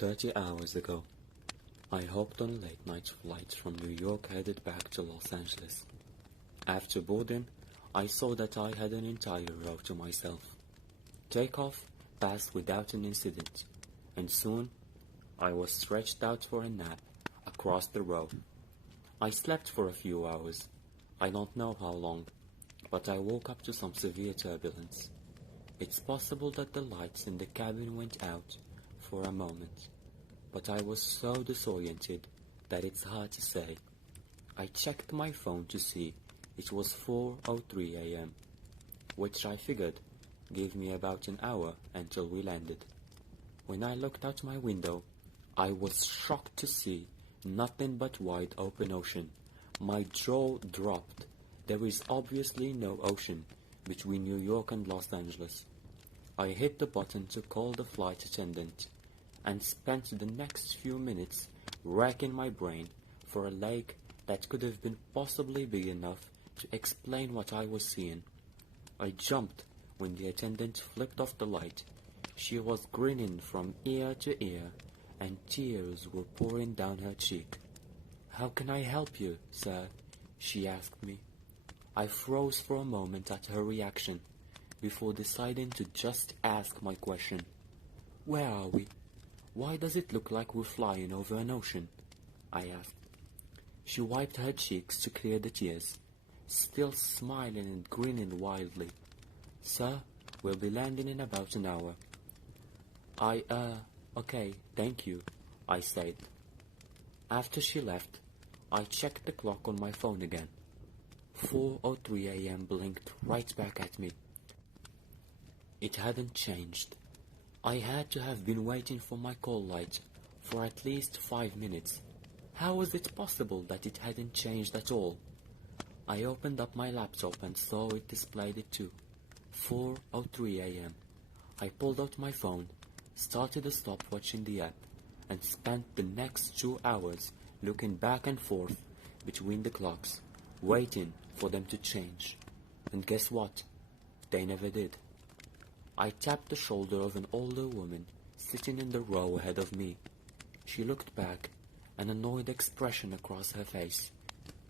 30 hours ago, I hopped on a late-night flight from New York headed back to Los Angeles. After boarding, I saw that I had an entire row to myself. Takeoff passed without an incident, and soon I was stretched out for a nap across the row. I slept for a few hours. I don't know how long, but I woke up to some severe turbulence. It's possible that the lights in the cabin went out for a moment, but I was so disoriented that it's hard to say. I checked my phone to see it was 4:03 a.m., which I figured gave me about an hour until we landed. When I looked out my window, I was shocked to see nothing but wide open ocean. My jaw dropped. There is obviously no ocean between New York and Los Angeles. I hit the button to call the flight attendant and spent the next few minutes racking my brain for a lake that could have been possibly big enough to explain what I was seeing. I jumped when the attendant flipped off the light. She was grinning from ear to ear, and tears were pouring down her cheek. "How can I help you, sir?" she asked me. I froze for a moment at her reaction, before deciding to just ask my question. "Where are we? Why does it look like we're flying over an ocean?" I asked. She wiped her cheeks to clear the tears, still smiling and grinning wildly. "Sir, we'll be landing in about an hour." Okay, thank you," I said. After she left, I checked the clock on my phone again. 4:03 a.m. blinked right back at me. It hadn't changed. I had to have been waiting for my call light for at least 5 minutes. How was it possible that it hadn't changed at all? I opened up my laptop and saw it displayed it too. 4:03 a.m. I pulled out my phone, started a stopwatch in the app, and spent the next 2 hours looking back and forth between the clocks, waiting for them to change. And guess what? They never did. I tapped the shoulder of an older woman sitting in the row ahead of me. She looked back, an annoyed expression across her face.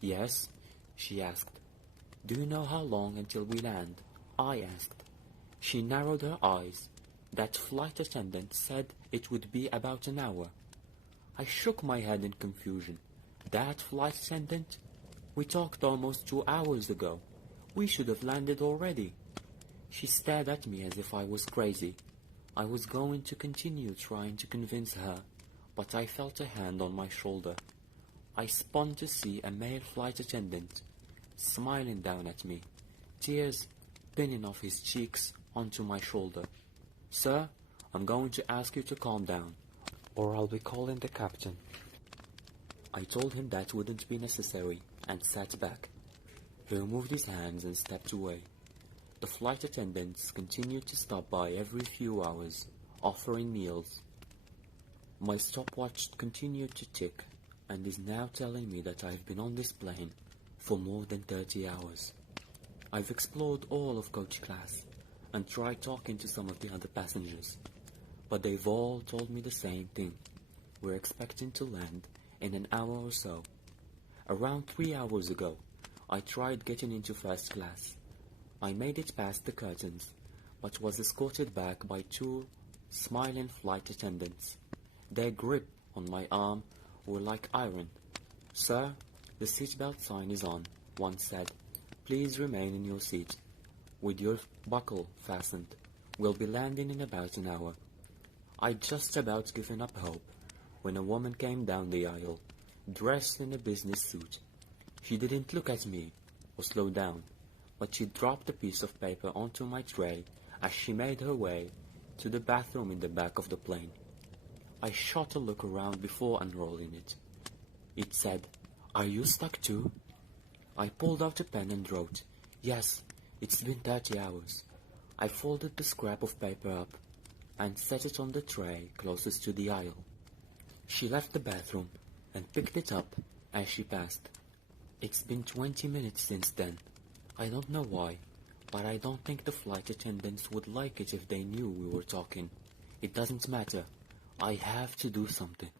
"Yes?" she asked. "Do you know how long until we land?" I asked. She narrowed her eyes. That flight attendant said it would be about an hour. I shook my head in confusion. That flight attendant? We talked almost 2 hours ago. We should have landed already. She stared at me as if I was crazy. I was going to continue trying to convince her, but I felt a hand on my shoulder. I spun to see a male flight attendant, smiling down at me, tears pinning off his cheeks onto my shoulder. "Sir, I'm going to ask you to calm down, or I'll be calling the captain." I told him that wouldn't be necessary, and sat back. He removed his hands and stepped away. The flight attendants continued to stop by every few hours, offering meals. My stopwatch continued to tick, and is now telling me that I've been on this plane for more than 30 hours. I've explored all of coach class, and tried talking to some of the other passengers, but they've all told me the same thing. We're expecting to land in an hour or so. Around 3 hours ago, I tried getting into first class. I made it past the curtains, but was escorted back by 2 smiling flight attendants. Their grip on my arm were like iron. "Sir, the seatbelt sign is on," one said. "Please remain in your seat, with your buckle fastened. We'll be landing in about an hour." I'd just about given up hope when a woman came down the aisle, dressed in a business suit. She didn't look at me or slow down, but she dropped a piece of paper onto my tray as she made her way to the bathroom in the back of the plane. I shot a look around before unrolling it. It said, "Are you stuck too?" I pulled out a pen and wrote, "Yes, it's been 30 hours." I folded the scrap of paper up and set it on the tray closest to the aisle. She left the bathroom and picked it up as she passed. It's been 20 minutes since then. I don't know why, but I don't think the flight attendants would like it if they knew we were talking. It doesn't matter. I have to do something.